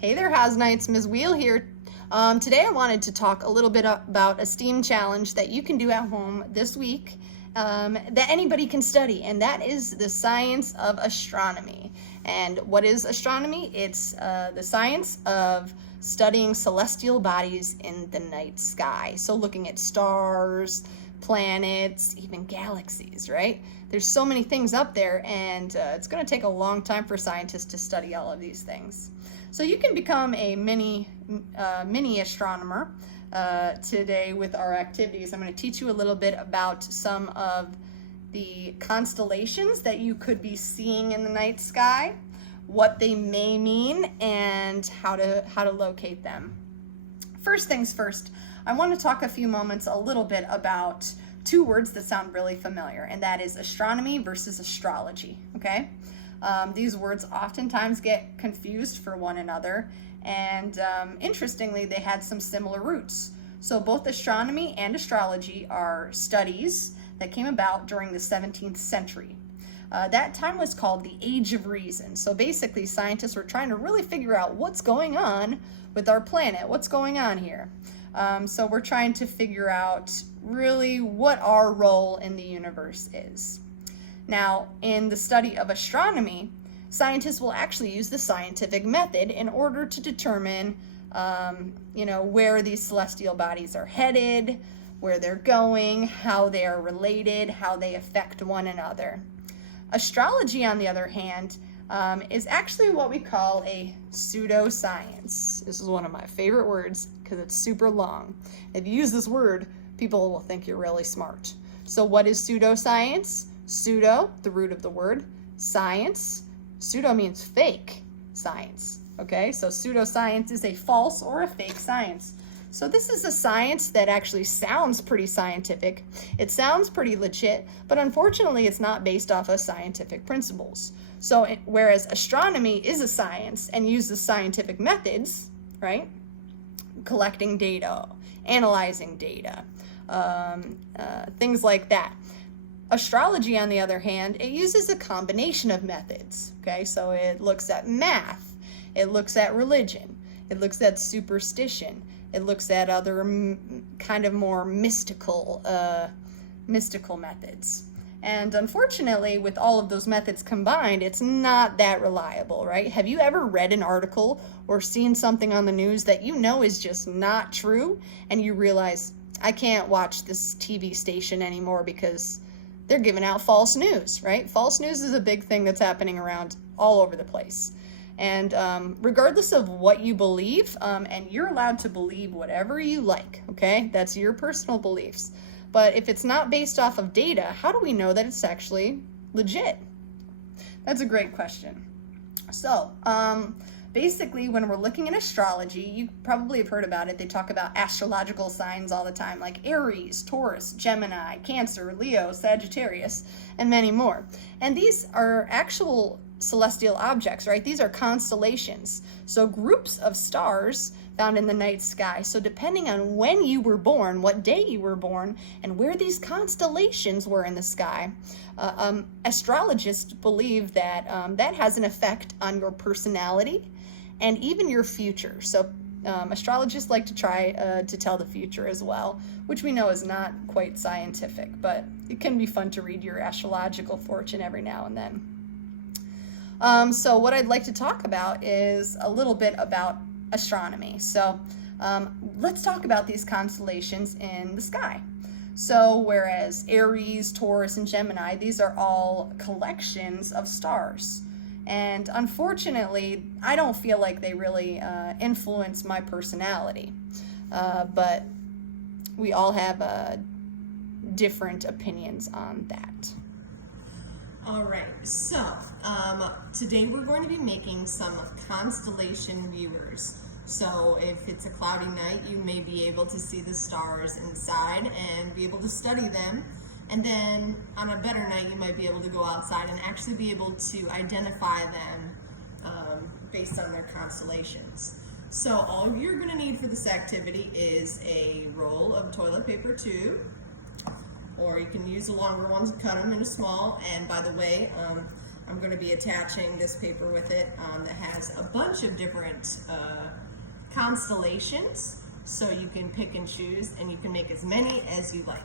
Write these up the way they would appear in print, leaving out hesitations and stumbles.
Hey there, Haas Knights, Ms. Wiehl here. Today I wanted to talk a little bit about a STEAM challenge that you can do at home this week that anybody can study, and that is the science of astronomy. And what is astronomy? It's the science of studying celestial bodies in the night sky. So looking at stars, planets, even galaxies, right? There's so many things up there, and it's going to take a long time for scientists to study all of these things. So you can become a mini astronomer today with our activities. I'm going to teach you a little bit about some of the constellations that you could be seeing in the night sky, what they may mean, and how to locate them. First things first, I want to talk a little bit about two words that sound really familiar, and that is astronomy versus astrology, okay? These words oftentimes get confused for one another, and interestingly, they had some similar roots. So both astronomy and astrology are studies that came about during the 17th century. That time was called the Age of Reason. So basically, scientists were trying to really figure out what's going on with our planet, what's going on here. So we're trying to figure out really what our role in the universe is. Now, in the study of astronomy, scientists will actually use the scientific method in order to determine, where these celestial bodies are headed, where they're going, how they are related, how they affect one another. Astrology, on the other hand, is actually what we call a pseudoscience. This is one of my favorite words because it's super long. If you use this word, people will think you're really smart. So what is pseudoscience? Pseudo, the root of the word, science. Pseudo means fake science, okay? So pseudoscience is a false or a fake science. So this is a science that actually sounds pretty scientific. It sounds pretty legit, but unfortunately it's not based off of scientific principles. So whereas astronomy is a science and uses scientific methods, right? Collecting data, analyzing data, things like that. Astrology, on the other hand, it uses a combination of methods, okay? So it looks at math, it looks at religion, it looks at superstition, it looks at other kind of more mystical methods. And unfortunately, with all of those methods combined, it's not that reliable, right? Have you ever read an article or seen something on the news that you know is just not true, and you realize, I can't watch this TV station anymore because they're giving out false news, right? False news is a big thing that's happening around all over the place. And regardless of what you believe, and you're allowed to believe whatever you like, okay? That's your personal beliefs. But if it's not based off of data, how do we know that it's actually legit? That's a great question. So, basically, when we're looking at astrology, you probably have heard about it. They talk about astrological signs all the time, like Aries, Taurus, Gemini, Cancer, Leo, Sagittarius, and many more. And these are actual celestial objects, right? These are constellations. So groups of stars found in the night sky. So depending on when you were born, what day you were born, and where these constellations were in the sky, astrologists believe that that has an effect on your personality and even your future. So astrologists like to try to tell the future as well, which we know is not quite scientific, but it can be fun to read your astrological fortune every now and then. So what I'd like to talk about is a little bit about astronomy. So let's talk about these constellations in the sky. So whereas Aries, Taurus, and Gemini, these are all collections of stars. And unfortunately, I don't feel like they really influence my personality. But we all have different opinions on that. All right, so today we're going to be making some constellation viewers. So if it's a cloudy night, you may be able to see the stars inside and be able to study them. And then on a better night, you might be able to go outside and actually be able to identify them based on their constellations. So all you're going to need for this activity is a roll of toilet paper tube, or you can use the longer ones and cut them into small. And by the way, I'm going to be attaching this paper with it that has a bunch of different constellations, so you can pick and choose, and you can make as many as you like.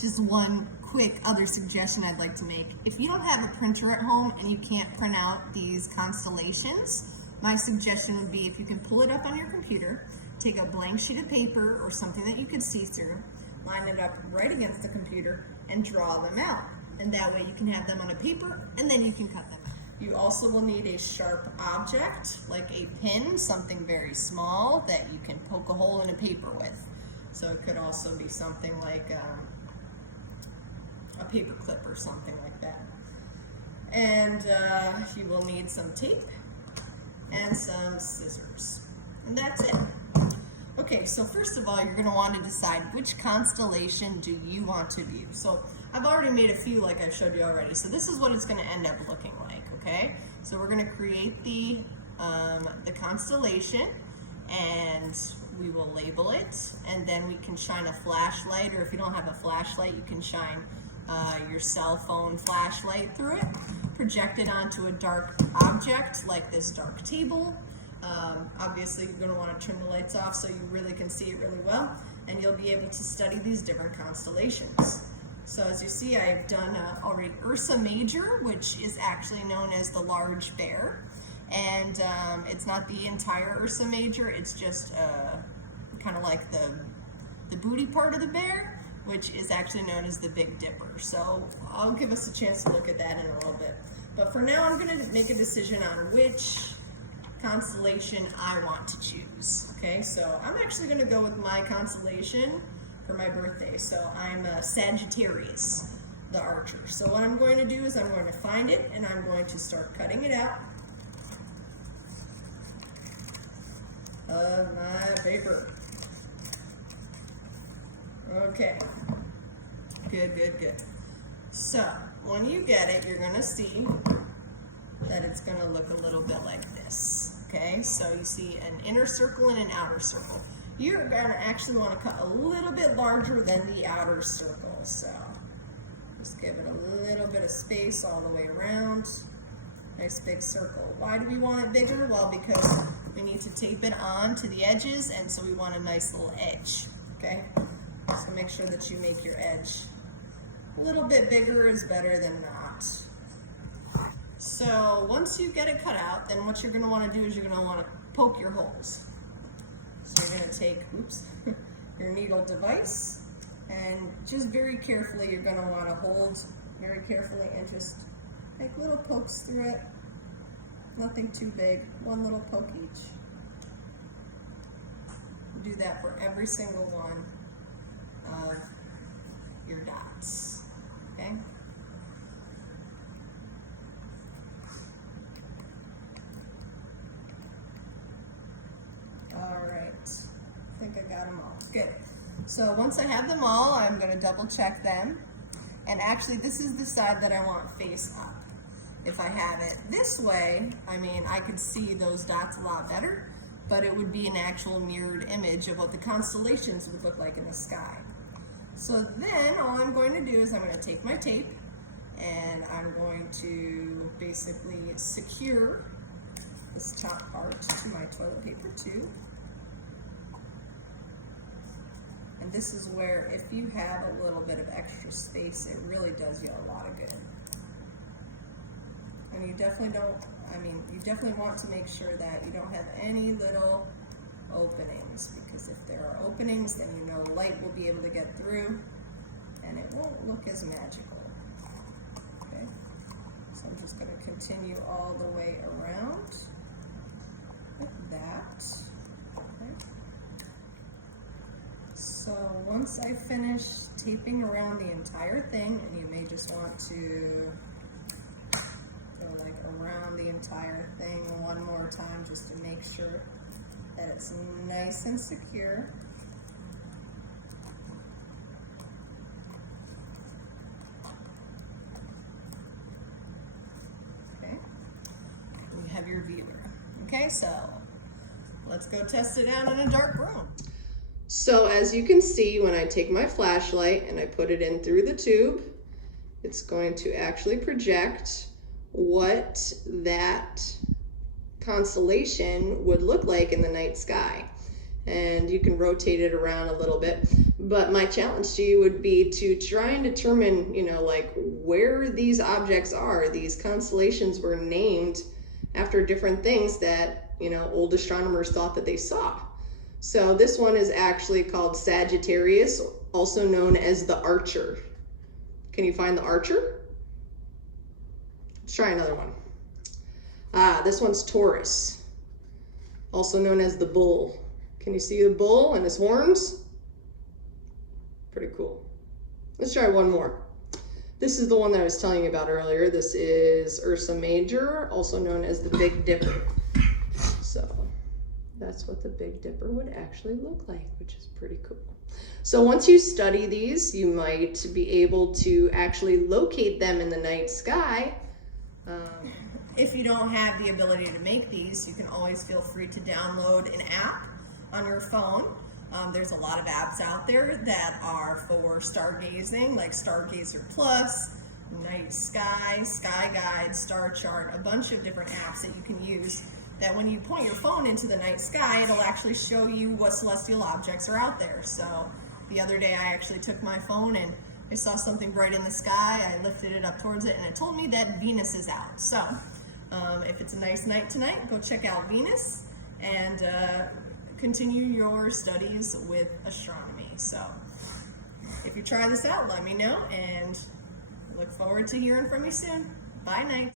Just one quick other suggestion I'd like to make. If you don't have a printer at home and you can't print out these constellations, my suggestion would be if you can pull it up on your computer, take a blank sheet of paper or something that you could see through, line it up right against the computer, and draw them out. And that way you can have them on a paper, and then you can cut them out. You also will need a sharp object, like a pin, something very small that you can poke a hole in a paper with. So it could also be something like a paper clip or something like that. And you will need some tape and some scissors. And that's it. Okay, so first of all, you're going to want to decide which constellation do you want to view. So I've already made a few like I showed you already. So this is what it's going to end up looking like, okay? So we're going to create the constellation, and we will label it, and then we can shine a flashlight, or if you don't have a flashlight, you can shine your cell phone flashlight through it, project it onto a dark object like this dark table. Obviously you're going to want to trim the lights off so you really can see it really well, and you'll be able to study these different constellations. So as you see, I've done already Ursa Major, which is actually known as the Large Bear, and it's not the entire Ursa Major, it's just kind of like the booty part of the bear, which is actually known as the Big Dipper. So I'll give us a chance to look at that in a little bit. But for now, I'm going to make a decision on which constellation I want to choose. Okay, so I'm actually going to go with my constellation for my birthday. So I'm Sagittarius, the archer. So what I'm going to do is I'm going to find it, and I'm going to start cutting it out of my paper. Okay, good. So when you get it, you're going to see that it's going to look a little bit like this. Okay, so you see an inner circle and an outer circle. You're going to actually want to cut a little bit larger than the outer circle. So just give it a little bit of space all the way around. Nice big circle. Why do we want it bigger? Well, because we need to tape it on to the edges, and so we want a nice little edge. Okay, so make sure that you make your edge a little bit bigger is better than not. So once you get it cut out, then what you're going to want to do is you're going to want to poke your holes. So you're going to take, your needle device, and just very carefully you're going to want to hold very carefully and just make little pokes through it. Nothing too big, one little poke each. Do that for every single one of your dots, okay? All right, I think I got them all. Good. So once I have them all, I'm going to double check them. And actually, this is the side that I want face up. If I had it this way, I mean, I could see those dots a lot better, but it would be an actual mirrored image of what the constellations would look like in the sky. So then all I'm going to do is I'm going to take my tape, and I'm going to basically secure this top part to my toilet paper tube. And this is where, if you have a little bit of extra space, it really does you a lot of good. And you definitely you definitely want to make sure that you don't have any little openings, because if there are openings, then you know light will be able to get through and it won't look as magical. Okay, so I'm just going to continue all the way around like that. Okay. So once I finish taping around the entire thing, and you may just want to go like around the entire thing one more time just to make sure that it's nice and secure. Okay, we have your viewer. Okay, so let's go test it out in a dark room. So as you can see, when I take my flashlight and I put it in through the tube, it's going to actually project what that constellation would look like in the night sky. And you can rotate it around a little bit. But my challenge to you would be to try and determine, like where these objects are. These constellations were named after different things that, old astronomers thought that they saw. So this one is actually called Sagittarius, also known as the Archer. Can you find the Archer? Let's try another one. This one's Taurus, also known as the Bull. Can you see the bull and his horns? Pretty cool. Let's try one more. This is the one that I was telling you about earlier. This is Ursa Major, also known as the Big Dipper. So that's what the Big Dipper would actually look like, which is pretty cool. So once you study these, you might be able to actually locate them in the night sky. If you don't have the ability to make these, you can always feel free to download an app on your phone. There's a lot of apps out there that are for stargazing, like Stargazer Plus, Night Sky, Sky Guide, Star Chart, a bunch of different apps that you can use that when you point your phone into the night sky, it'll actually show you what celestial objects are out there. So the other day I actually took my phone and I saw something bright in the sky. I lifted it up towards it and it told me that Venus is out. So if it's a nice night tonight, go check out Venus and continue your studies with astronomy. So if you try this out, let me know, and look forward to hearing from you soon. Bye, night.